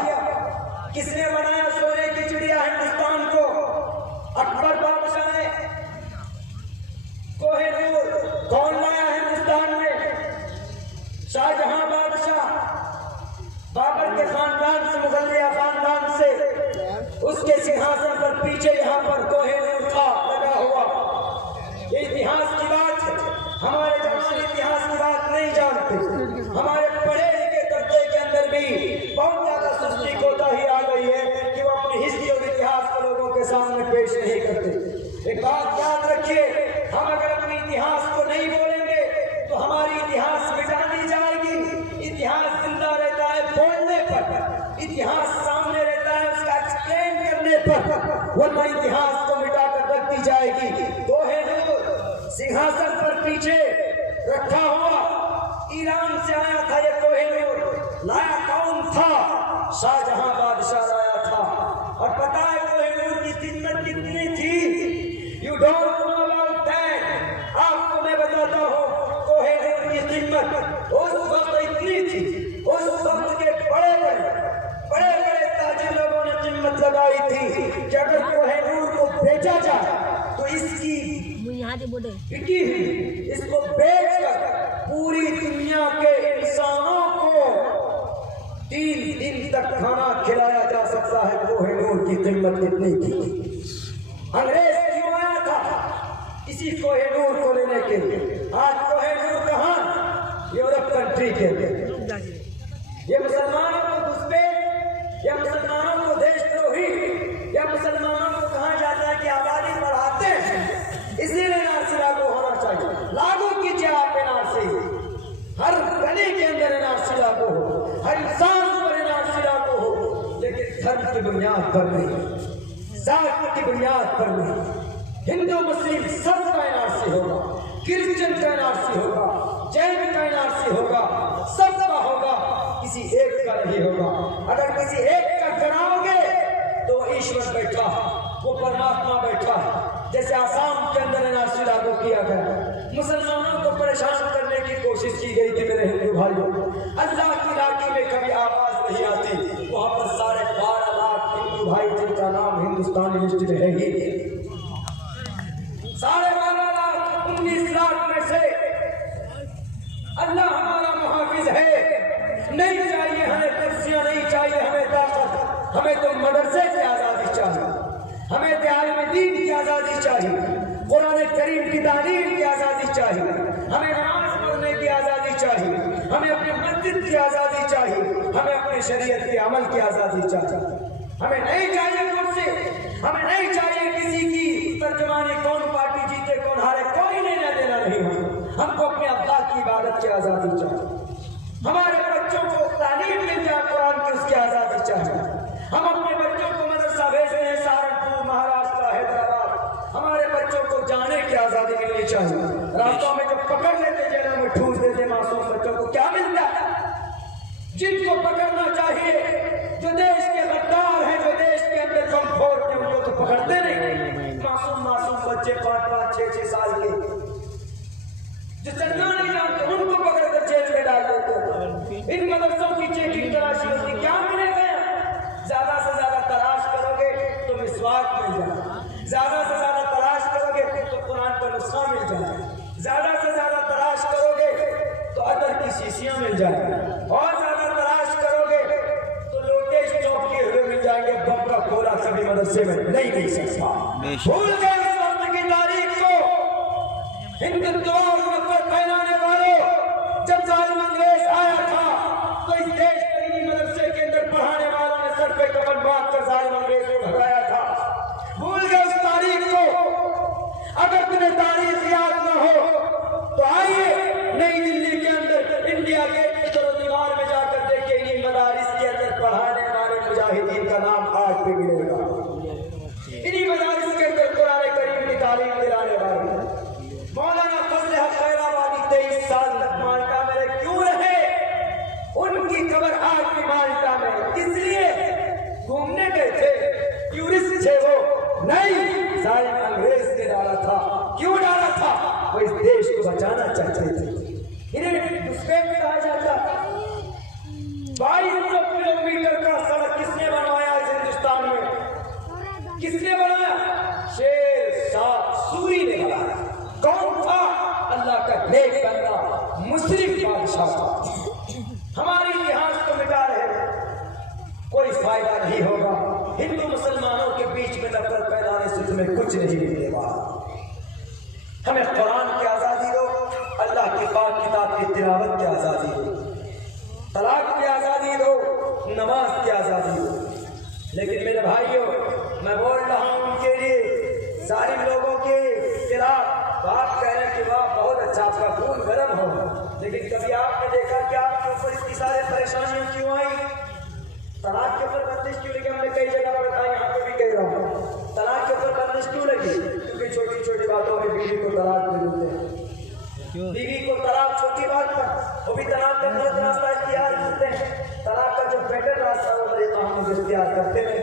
किसने बनाया सोने की चिड़िया हिंदुस्तान को? अकबर बादशाह ने। कोहिनूर कौन लाया हिंदुस्तान में? शाहजहां बादशाह, बाबर के खानदान से, मुगलिया खानदान से। उसके सिंहासन पर पीछे यहाँ पर कोहिनूर था लगा हुआ। ये इतिहास की बात है। हमारे जवान इतिहास की बात नहीं जानते। हमारे पढ़े लिखे तबके के अंदर भी बहुत ज्यादा सुस्ती कोताही आ गई है कि वो अपनी हिस्ट्री और इतिहास को लोगों के सामने पेश नहीं करते। एक बात याद रखिए, हम अगर अपने इतिहास को नहीं बोलेंगे तो हमारी इतिहास मिटा दी जाएगी। इतिहास जिंदा रहता है बोलने पर, इतिहास सामने रहता है उसका एक्सप्लेन करने पर, वरना इतिहास को मिटाकर रख दी जाएगी। कोहिनूर सिंहासन पर पीछे रखा हुआ, ईरान से आया था ये कोहिनूर। लाया कौन था? शाहजहां बादशाह लाया था। और पता है कोहिनूर की कीमत कितनी थी? You don't know about that. आपको मैं बताता हूँ कोहिनूर की कीमत उस वक्त इतनी थी। उस वक्त के बड़े बड़े ताजिर लोगों ने कीमत लगाई थी कि अगर कोहिनूर को बेचा जाए तो इसकी बिकी इसको बेचकर पूरी दुनिया के इंसानों को 3 दिन तक खाना खिलाया जा सकता है। कोहिनूर की कीमत कितनी थी? अंग्रेज क्यों आया था? इसी कोहिनूर को लेने के लिए। आज कोहिनूर कहाँ? यूरोप कंट्री के लिए। ये मुसलमानों को घुसपैठ, या मुसलमानों को देशद्रोही, या मुसलमानों को कहा जाता है कि आबादी बढ़ाते हैं, इसीलिए एनआरसी लागू होना चाहिए। लागू कीजिए आप एनआरसी, हर गली के अंदर एनआरसी लागू हो, हर इंसान पर एनआरसी लागू हो। लेकिन धर्म की बुनियाद पर नहीं, जात की बुनियाद पर नहीं। हिंदू मुस्लिम सब का एनआरसी होगा, क्रिश्चियन का एनआरसी होगा, जैन का एनआरसी होगा, सबका होगा, किसी एक का नहीं होगा। अगर किसी एक का गिराओगे तो ईश्वर बैठा, वो परमात्मा बैठा है। जैसे आसाम के अंदर एनआरसी लागू किया गया, मुसलमानों को परेशान करने की कोशिश की गई थी मेरे हिंदू भाइयों। अल्लाह की इलाके में कभी आवाज नहीं आती, वहां पर 12.5 लाख हिंदू भाई जिनका नाम हिंदुस्तानी लिस्ट में है ही 12.5 लाख 19 लाख में से अल्लाह हमारा मुहाफिज है। नहीं चाहिए हमें कुर्सियां, नहीं चाहिए हमें ताकत, हमें तो मदरसे की आजादी चाहिए, हमें तालीम दीन की आजादी चाहिए, कुरान करीम की तालीम की आजादी चाहिए, हमें नमाज पढ़ने की आजादी चाहिए, हमें अपने मस्जिद की आजादी चाहिए, हमें अपने शरीयत के अमल की आजादी चाहिए। हमें नहीं चाहिए कुर्सी, हमें नहीं चाहिए किसी की तर्जुमानी, कौन पार्टी जीते कौन हारे, कोई लेना देना नहीं। हमको अपने अल्लाह की इबादत की आजादी चाहिए। हमारे बच्चों को तालीम मिल जाए कुरान की, उसकी आजादी चाहिए। हम अपने बच्चों को मदरसा भेज रहे हैं, सहारनपुर, महाराष्ट्र, हैदराबाद, हमारे बच्चों को जाने की आजादी मिलनी चाहिए। रास्तों में जब पकड़ लेते, जेलों में ठूस देते मासूम बच्चों को, क्या मिलता है? जिनको पकड़ना चाहिए, जो देश के गद्दार हैं, जो देश के अंदर बम फोड़ते हैं, उनको तो पकड़ते नहीं। मासूम बच्चे 5-5, 6-6 साल के जो चलना नहीं जानते, उनको पकड़कर जेल में डाल देते। इन मदरसों की चेकिंग तलाशी होती, क्या मिलेगा? ज्यादा से ज्यादा तलाश करोगे तो मिसवाक मिल जाए, ज्यादा से ज्यादा तलाश करोगे तो कुरान का नुस्खा मिल जाए, ज्यादा से ज्यादा तलाश करोगे तो अदर की शीशियां मिल जाए, और ज्यादा तलाश करोगे तो लोटे स्टॉप के हुए मिल जाएंगे। बम का खोला कभी मदरसे में नहीं मिल सकता। भूल गए उस वक्त की तारीख को, हिंदुत्व और नफरत फैलाने वालों। जब जालिम अंग्रेज आया था तो इस देश के इन्हीं मदरसे के अंदर पढ़ाने वालों ने सर पे कफन बांध कर जालिम अंग्रेज को भगाया था। भूल गए उस तारीख को? अगर तुम्हें तारीख याद न हो तो आइए नई दिल्ली के अंदर इंडिया गेट की तरफ दीवार में जाकर देखिए, इन्हीं मदारिस के अंदर पढ़ाने वाले मुजाहिदीन का नाम आज भी मिलेगा। इन्हीं मदारिस के अंदर कुरान करीम की तालीम दिलाने वाले मौलाना फजल हक खैराबादी 23 साल तक माल्टा में क्यों रहे? उनकी कब्र आज भी माल्टा में, किस लिए? घूमने गए थे, टूरिस्ट थे वो? नहीं, जालिम अंग्रेज ने डाला था। क्यों डाला था? वो इस देश को बचाना चाहते थे। इन्हें घुसपैठ कहा जाता। 2200 किलोमीटर का सड़क किसने बनवाया इस हिंदुस्तान में? किसने बनाया? शेरशाह सूरी ने बनाया। कौन था? अल्लाह का नेक बंदा मुस्लिम बादशाह था। हमारे इतिहास को मिटा रहे, कोई फायदा नहीं होगा। हिंदू मुसलमानों के बीच में नफरत फैलाने से तुम्हें कुछ नहीं मिलेगा। हमें कुरान की आजादी दो, अल्लाह की पाक किताब की तिलावत की आजादी दो, तलाक की आजादी दो, नमाज की आजादी दो। लेकिन मेरे भाइयों, मैं बोल रहा हूं उनके लिए, जालिम लोगों के खिलाफ। बात कह रहे कि वाह बहुत अच्छा, आपका खून गर्म हो, लेकिन कभी आपने देखा कि आपके ऊपर इतनी सारी परेशानियां क्यों आई? तलाक के ऊपर बंदिश क्यों लगी? हमने कई जगह पर कहा, यहाँ पे भी कह रहा हूँ, तलाक के ऊपर बंदिश क्यों लगी? क्योंकि छोटी छोटी बातों में बीवी को तलाक दे देते हैं। बीवी को तलाक छोटी बात पर, वो भी तलाक का गलत रास्ता इख्तियार करते हैं। तलाक का जो बेटर रास्ता वो तरीका हम इख्तियार करते हैं,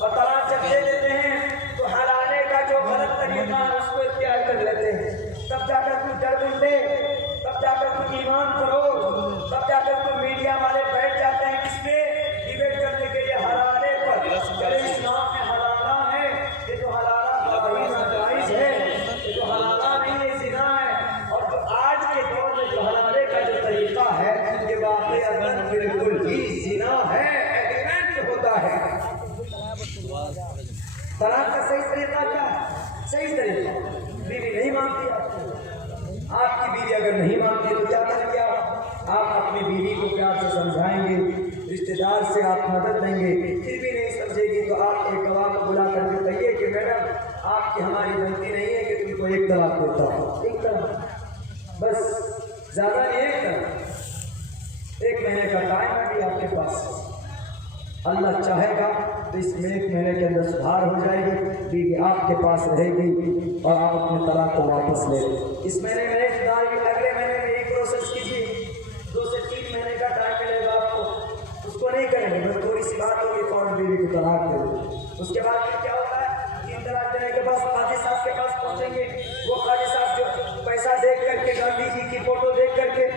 और तलाक जब दे देते हैं तो हलाने का जो गलत तरीका है उसको इख्तियार कर लेते हैं। तब जाकर तुम डर उठे, तब जाकर तुम ईमान करो, तब जाकर तुम मीडिया वाले बैठ जाते हैं किसमें डिबेट करने के लिए हलाने पर। इस्लाम में हलाला है, ये तो हलाला जायज है, ये तो हलाला नहीं है, ज़िना है। और जो आज के दौर में जो हलाले का जो तरीका है, ये वाक़ई बिल्कुल ही ज़िना है, एग्रीमेंट होता है। तलाक का सही तरीका क्या है? सही तरीका, बीवी नहीं मानती आपकी बीवी अगर नहीं मानती तो क्या करेंगे आप अपनी बीवी को प्यार से समझाएंगे, रिश्तेदार से आप मदद लेंगे, फिर भी नहीं समझेगी तो आप एक गवाह को बुला करके कहिए कि मैडम आपकी हमारी गलती नहीं है कि तुमको एक तलाक देता हूँ, एक तलाक बस, ज़्यादा नहीं, एक तलाक। 1 महीने का टाइम है भी आपके पास, अल्लाह चाहेगा तो इसमें 1 महीने के अंदर सुधार हो जाएगी, बीवी आपके पास रहेगी और आप अपने तलाक को वापस ले लें। इस महीने में नहीं सुधार, अगले महीने में एक प्रोसेस कीजिए, 2 से 3 महीने का टाइम मिलेगा आपको, उसको नहीं करेंगे, मैं थोड़ी सी बात होगी कौन बीवी को तलाक दे दे। उसके बाद फिर क्या होता है, 3 तलाक देने के बाद काजी साहब के पास पहुँचेंगे, वो काजी साहब जो पैसा देख करके, गांधी जी की फोटो देख करके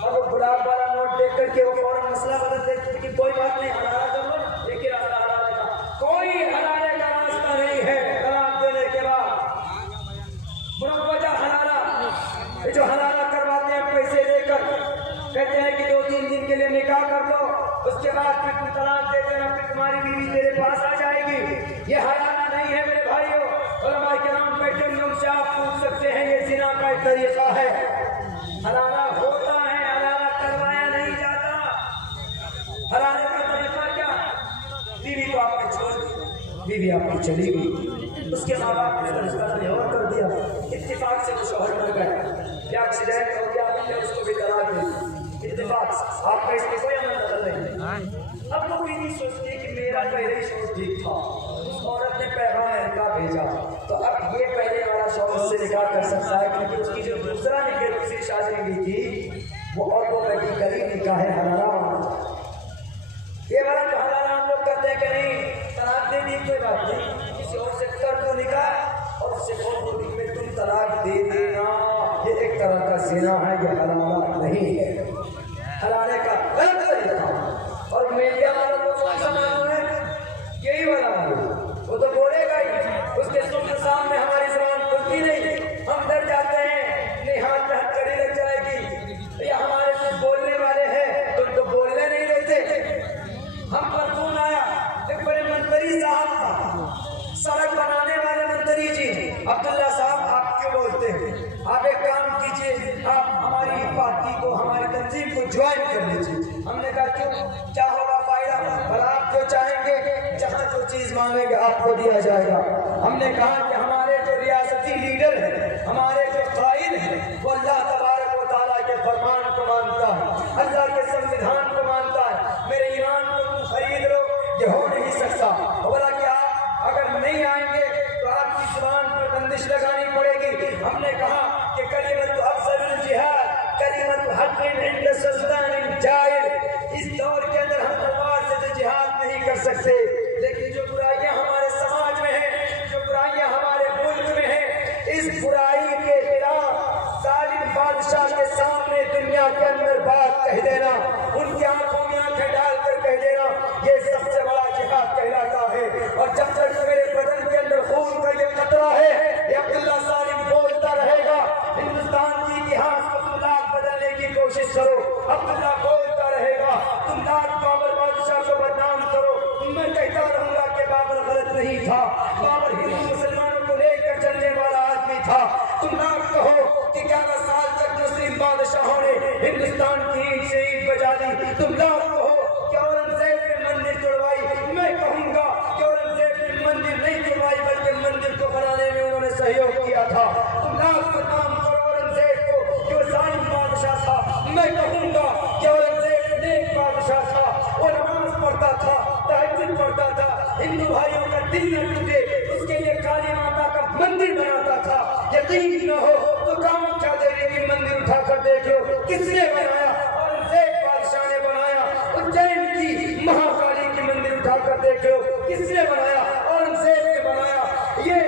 और वो गुलाब वाला नोट देख करके वो फौरन मसला बदल देते कि कोई बात नहीं, हरारा जरूर एक ही रास्ता हराने का, कोई हराने का रास्ता नहीं है तलाक देने के बाद। मुरव्वजा हरारा, ये जो हरारा करवाते हैं पैसे देकर, कहते हैं कि 2-3 दिन के लिए निकाह कर लो, उसके बाद फिर तुम तलाक दे देना, फिर तुम्हारी बीवी तेरे पास आ जाएगी। ये हरारा नहीं है मेरे भाइयों, उलमा किराम बैठे उनसे आप पूछ सकते हैं, ये जिना का एक तरीका है। हरारा होता है, हरारा करवाया नहीं जाता। हरारे का तरीका क्या, बीवी को आपने छोड़ दी, बीवी आपकी चली गई, उसके माँ बाप ने रिश्ता और कर दिया, इत्तेफाक से वो शौहर मर गया या एक्सीडेंट हो गया या उसको भी तलाक दे दी, इत्तेफाक आपका इसमें कोई अमल नजर नहीं। अब लोग ये नहीं सोचते कि मेरा पहले ही सोच ठीक था, उस औरत ने पैगाम निकाह भेजा, तो अब ये पहले वाला शौहर से निकाह कर सकता है, क्योंकि उसकी जो दूसरी शादी हुई थी वो ऑटोमेटिकली निकाह है हरारा होना चाहिए। ये वाला जो हरारा हम लोग करते हैं कि नहीं तलाक दे दी कोई बात नहीं, किसी और से कर दो निकाह और उससे बोल दो में तुम तलाक दे देना, ये एक तरह का ज़िना है, ये हरारा नहीं है, हरारे का गलत तरीका। और मीडिया वालों को कौन सा मालूम है, यही वाला मालूम, वो तो बोलेगा ही, उसके सुनने सामने हमारी जुबान खुलती नहीं, हम डर जाते हैं, नहीं हाथ में हथकड़ी लग जाएगी, या हमारे से बोलने वाले हैं तुम तो बोलने नहीं देते। हम पर फोन आया, एक बड़े मंत्री साहब था, सड़क बनाने वाले मंत्री जी, अब्दुल्ला साहब आप क्यों बोलते हैं, आप एक काम कीजिए, आप हमारी पार्टी को, हमारी तंजीम को ज्वाइन कर लीजिए। हमने कहा क्यों, क्या होगा फायदा, भला आप जो चाहेंगे, जहाँ जो चीज़ मांगेंगे आपको दिया जाएगा। हमने कहा कि हमारे जो रियासती लीडर हैं, हमारे जो कायद हैं, वो अल्लाह तबारक व तआला के फरमान को मानता है, अल्लाह के संविधान को मानता है, मेरे ईमान को तुम खरीद लो, ये हो नहीं सकता। बोला कि आप अगर नहीं आएंगे तो आपकी जुबान पर बंदिश लगानी पड़ेगी। हमने कहा कि कलिमत अफजलुल जिहाद कलिमत हक़्क़िन इंद सुल्तानिन जाइर, इस दौर के अंदर हम तलवार से तो जिहाद नहीं कर सकते, लेकिन जो बुराइयां हमारे समाज में है, जो बुराइयां हमारे मुल्क में है, इस बुराई के खिलाफ जालिम बादशाह के सामने दुनिया के अंदर बात कह देना, उनकी आंखों में आंखें डालकर कह देना, ये सबसे बड़ा जिहाद कहलाता है। और जब तक मेरे बदन के अंदर खून का ये कतरा है, ये अब्दुल्ला सालिम बोलता रहेगा, हिंदुस्तान की इतिहास को तुम लाख बदलने की कोशिश करो, अब्दुल्ला बोलता रहेगा, तुम लाख बाबर बादशाह को बदनाम करो, मैं कहता रहूंगा कि बाबर गलत नहीं था, बाबर हिंदू मुसलमानों को लेकर चलने वाला आदमी था। तुम लाख कहो कि 11 साल तक मुस्लिम बादशाहों ने हिंदुस्तान की ईंट से ईंट बजा दी, तुम लाख कहो कि औरंगजेब ने मंदिर तोड़वाई, मैं कहूंगा कि औरंगजेब ने मंदिर नहीं तोड़वाई बल्कि मंदिर को बनाने में उन्होंने सहयोग किया था। तुम लाख बदनाम करो औरंगजेब को कि वो जालिम बादशाह था, मैं कहूंगा कि औरंगजेब नेक बादशाह था, वो नमाज पढ़ता था, तहज्जुद पढ़ता था, हिंदू भाइयों का दिल न टूटे उसके लिए काली माता का मंदिर बनाता था। यकीन न हो तो कामाख्या देवी की मंदिर उठाकर देख लो, किसने बनाया, औरंगजेब बादशाह ने बनाया। उज्जैन की महाकाली की मंदिर उठाकर देख लो, किसने बनाया, औरंगजेब ने बनाया। ये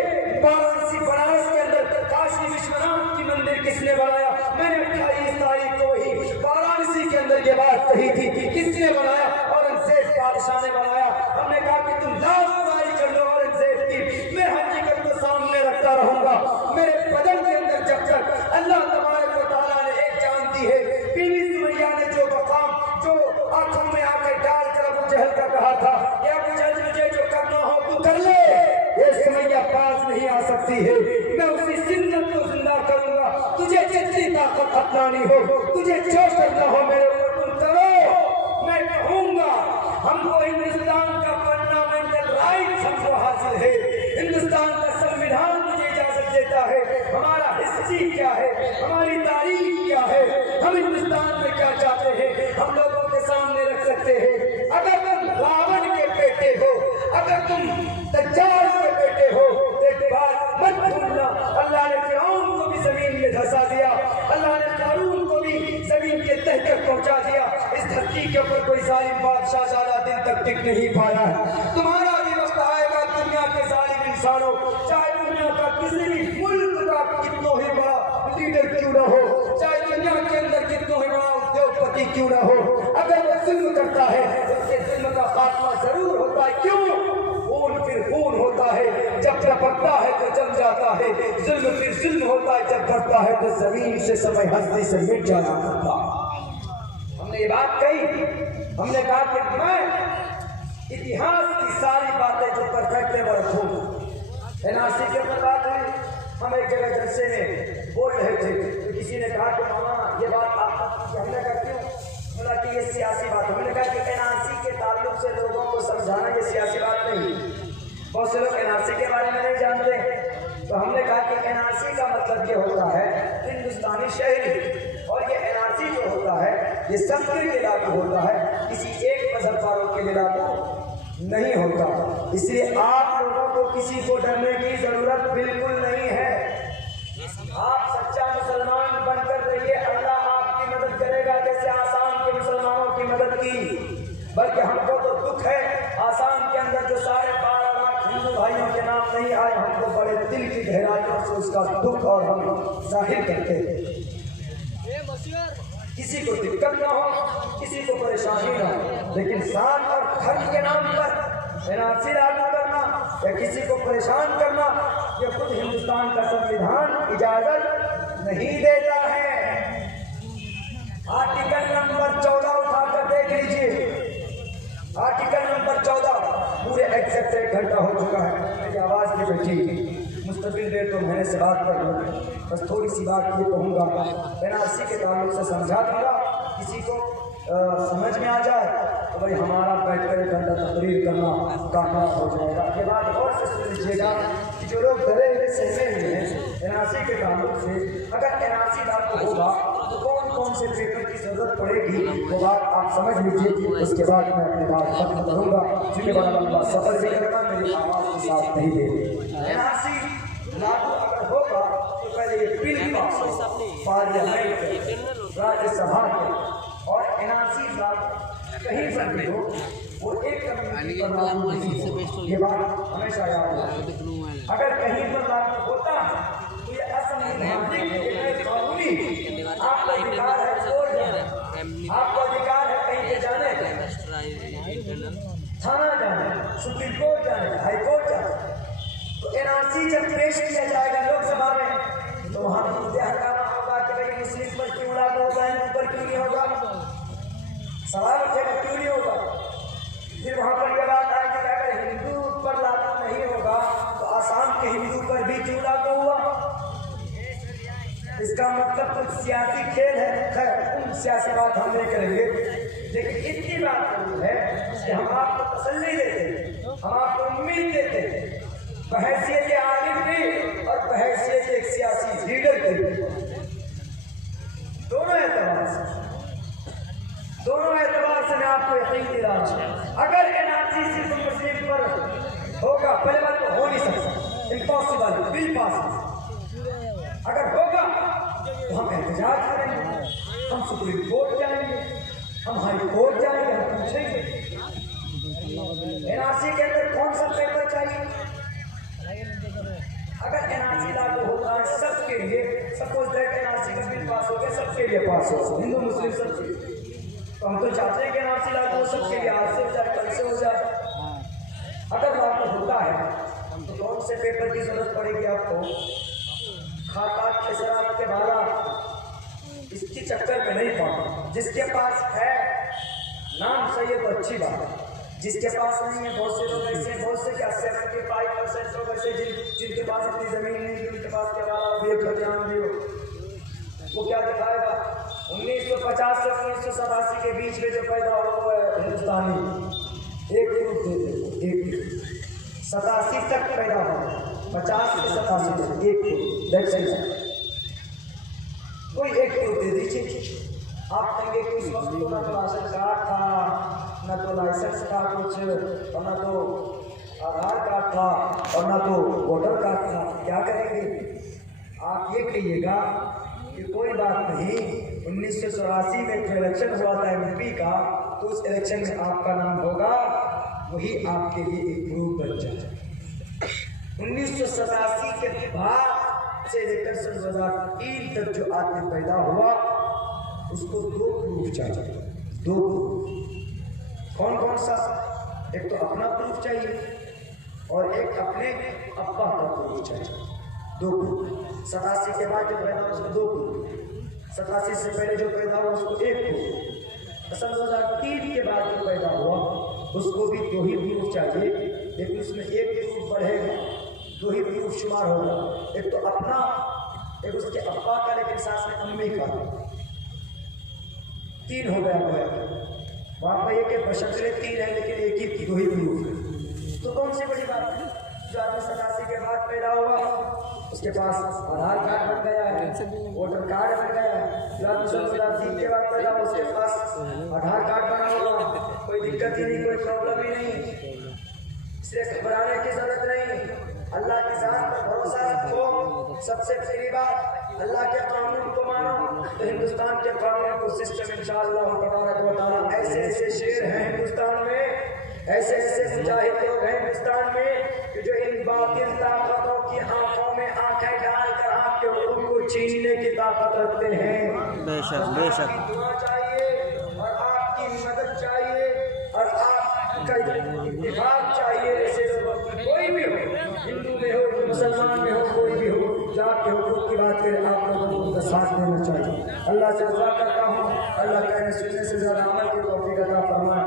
वाराणसी बनारस के अंदर काशी विश्वनाथ की मंदिर किसने बनाया, मैंने 28 तारीख को ही वाराणसी के अंदर ये बात कही थी, किसने बनाया, औरंगजेब बादशाह ने बनाया। हमने कहा कि तुम लाख बुराई कर लो औरंगजेब की, मैं हकीकत को सामने रखता रहूंगा। मेरे बदन के अंदर जब तक अल्लाह तबारक व तआला ने एक जान दी है, बीवी सुमैया ने जो मकाम, जो आंखों में आंखें डालकर अबू जहल का कहा था, या अबू जहल मुझे जो करना हो तू कर ले, ये सुमैया पास नहीं आ सकती है, मैं उसी जिन्नत को जिंदा करूंगा। तुझे जितनी ताकत अपनानी हो, तुझे जो करना हो मेरे ऊपर तुम करो। मैं कहूंगा हमको हिंदुस्तान का फंडामेंटल राइट हमको हासिल है, हिंदुस्तान का संविधान मुझे इजाजत देता है, हमारा हिस्ट्री क्या है, हमारी तारीख क्या है, हम हिंदुस्तान में क्या चाहते हैं, हम लोगों के सामने रख सकते हैं। अगर तुम रावण अगर तुम दज्जाल के बेटे हो तो एक बात मत भूलना, अल्लाह ने फिरौन को भी जमीन में धंसा दिया, अल्लाह ने कारून को भी जमीन के तह तक पहुंचा दिया। इस धरती के ऊपर कोई जालिम बादशाह ज्यादा दिन तक टिक नहीं पाया है। तुम्हारा भी वक्त आएगा, दुनिया के जालिम इंसानों, चाहे दुनिया का किसी भी मुल्क का कितना ही बड़ा लीडर क्यों ना हो, चाहे दुनिया के अंदर कितना ही बड़ा उद्योगपति क्यों ना हो, अगर वो जुल्म करता है उसके जुल्म का खात्मा जरूर होता है। क्यों? खून फिर खून होता है, जब टपकता है तो जम जाता है, जुल्म फिर जुल्म होता है, जब बढ़ता है तो जमीन से समय हस्ती से मिट जाना करता। हमने ये बात कही, हमने कहा कि मैं इतिहास की सारी बातें जो परफेक्ट है वो रखूंगा। एनआरसी के ऊपर बात हुई, हम एक जगह जलसे में बोल रहे थे तो किसी ने कहा कि मामा ये बात आप हमने कहा क्यों? बोला कि ये सियासी बात है। हमने कहा कि एनआरसी के ताल्लुक से लोगों को समझाना ये सियासी बात नहीं। बहुत से लोग एनआरसी के बारे में नहीं जानते, तो हमने कहा कि एनआरसी का मतलब ये होता है हिंदुस्तानी शहरी, और ये एनआरसी जो होता है ये सबके लिए लागू होता है, किसी एक मजहब वालों के लिए लागू नहीं होता। इसलिए आप लोगों को किसी को डरने की जरूरत बिल्कुल नहीं है। आप सच्चा मुसलमान बनकर रहिए, अल्लाह आपकी मदद करेगा, जैसे आसाम के मुसलमानों की मदद की। बल्कि हमको तो दुख है, आसाम के अंदर जो 12.5 लाख हिंदू भाइयों के नाम नहीं आए, हमको बड़े दिल की गहराइयों से उसका दुख और हम जाहिर करते हैं। किसी को दिक्कत ना हो, किसी को परेशानी ना हो, लेकिन शान और धर्म के नाम पर एनआरसी लागू करना या किसी को परेशान करना, ये खुद हिंदुस्तान का संविधान इजाजत नहीं देता है। आर्टिकल नंबर 14 उठाकर देख लीजिए, आर्टिकल नंबर 14 पूरे एग्जैक्ट 1 घंटा हो चुका है, मेरी आवाज़ नहीं बैठी, मुस्तकिल देर तो मैंने से बात कर लूँ, बस थोड़ी सी बात ये कहूँगा, एनआरसी के ताल्लुक से समझा दूँगा, किसी को समझ में आ जाए तो भाई हमारा बैठ कर 1 घंटा तकरीर करना कामयाब हो जाएगा। ये बात और से सुन लीजिएगा कि जो लोग डरे हुए सहमे हुए हैं एनआरसी के ताल्लुक से, अगर एनआरसी लागू होगा तो कौन कौन से पेपर की जरूरत पड़ेगी वो बात आप समझ लीजिए, उसके बाद मैं अपनी बात खत्म करूँगा, क्योंकि बड़ा लंबा सफर भी करना मेरी आवाज़ के साथ नहीं दे। एनआरसी लागू अगर होगा तो पहले ये बिल पास हो पार्लियामेंट राज्यसभा के, और एनआरसी कहीं पर भी हो वो एक कम्युनिटी पर लागू नहीं हो, ये बात हमेशा याद रखें। अगर कहीं पर लागू होता है तो ये असंवैधानिक कानूनी, आपका अधिकार है कोर्ट जाने, आपको अधिकार है कहीं पे जाने, थाना जाने, सुप्रीम कोर्ट जाने, हाई कोर्ट जाने। तो एनआरसी जब पेश किया जाएगा लोकसभा में तो वहाँ मुद्दे हटाना होगा कि भाई मुस्लिम पर क्यों लागू होगा, हिंदू पर क्यों नहीं होगा, सवाल उठेगा क्यों नहीं होगा। फिर वहाँ पर यह बात आएगी कि अगर हिंदू पर लागू नहीं होगा तो आसाम के हिंदू पर भी क्यों लागू हुआ। इसका मतलब कुछ सियासी खेल है, खैर उन सियासी बात हम नहीं करेंगे, लेकिन इतनी बात जरूर है कि हम आपको तसल्ली देते हैं, हम आपको उम्मीद देते हैं बहैसियत आलिम की और बहैसियत एक सियासी लीडर के, दोनों एतबार से मैं आपको यकीन दिला रहा हूं, अगर एनआरसी सिर्फ मुस्लिम पर होगा, पहले बात तो हो नहीं सकता, इम्पॉसिबल, बिल पास। अगर होगा तो हम एहतजाज करेंगे, हम सुप्रीम कोर्ट जाएंगे, हम हाई कोर्ट जाएंगे, हम पूछेंगे एनआरसी के अंदर कौन सा पेपर चाहिए। अगर एनआरसी लागू होता है सबके लिए, सपोज दैट एनआरसी का बिल पास हो गया, सबके लिए पास हो, हिंदू मुस्लिम सबके, तो हम तो चाहते हैं कि एनआरसी लागू हो सबके लिए, आज से हो जाए, कल से हो जाए। अगर लागू होता है तो कौन से पेपर की जरूरत पड़ेगी आपको, खाता खिसरा के बाला इसकी चक्कर में नहीं पड़ा। जिसके पास है नाम सही है तो अच्छी बात है, जिसके पास नहीं है, बहुत से लोग ऐसे, बहुत से क्या 75% लोग ऐसे जिनके पास इतनी जमीन नहीं, उनके पास के बाला भी एक ध्यान दियो, वो क्या दिखाएगा। 1950 से 1987 के बीच में जो पैदा हुआ है हिंदुस्तानी, एक ग्रुप देते, एक 87 तक पैदा हुआ, 50 से 87 तक एक ग्रुप, कोई एक ग्रुप दे दीजिए। आप कहेंगे कि उस वक्त तो ना तो राशन कार्ड था, ना तो लाइसेंस था कुछ, और ना तो आधार कार्ड था और ना तो वोटर कार्ड था, क्या करेंगे? आप ये कहिएगा कि कोई बात नहीं, 1984 में जो इलेक्शन हुआ था MP का, तो उस इलेक्शन में आपका नाम होगा, वही आपके लिए एक प्रूफ बन जाए। 1987 के बाद से लेकर सन 2003 तक जो आदमी पैदा हुआ, उसको 2 प्रूफ चाहिए। 2 प्रूफ। कौन कौन सा? एक तो अपना प्रूफ चाहिए और एक अपने अब्बा का प्रूफ चाहिए। 2 प्रूफ। 87 के बाद जो पैदा हुआ उसको 2 प्रूफ। 87 से पहले जो पैदा हुआ उसको 1 प्रूफ। सन 2003 के बाद जो पैदा हुआ उसको भी 2 ही प्रूफ चाहिए, लेकिन उसमें 1 प्रूफ बढ़ेगा, 2 ही प्रूफ शुमार होगा। एक तो अपना, एक उसके अब्बा का, लेकिन साथ में अम्मी का। 3 हो गया। वहाँ पर एक बशक्रे 3 है, लेकिन एक ही 2 ही प्रूफ है। तो कौन सी बड़ी बात है? जो आदमी 87 के बाद पैदा हुआ उसके पास आधार कार्ड बन गया है, वोटर कार्ड बन गया है। जो आदमी 2003 के बाद पैदा हुआ उसके पास आधार कार्ड बना हुआ, कोई दिक्कत ही नहीं, कोई प्रॉब्लम ही नहीं, इसलिए घबराने की जरूरत नहीं। अल्लाह की जात पर भरोसा रखो। सबसे पहली बात, अल्लाह के कानून को मानो। तो हिंदुस्तान के कानून को सिस्टम इंशाअल्लाह तबारक व तआला, ऐसे ऐसे शेर हैं हिंदुस्तान में, ऐसे ऐसे मुजाहिद लोग हैं हिंदुस्तान में कि जो इन बातिल ताकतों की आंखों में आंखें डालकर आपके हुकूम को छीनने की ताकत रखते हैं। बेशक बेशक। आपकी दुआ चाहिए और आपकी मदद चाहिए और आपका इत्तेफाक चाहिए। ऐसे कोई भी हो, हिंदू में हो, मुसलमान में हो, कोई भी हो, जो आपके हुकूक की बात करे, आप लोगों को उनका साथ देना चाहिए। अल्लाह से दुआ करता हूँ, अल्लाह कहने सुनने से ज़्यादा अमल की तौफीक अता फरमाए।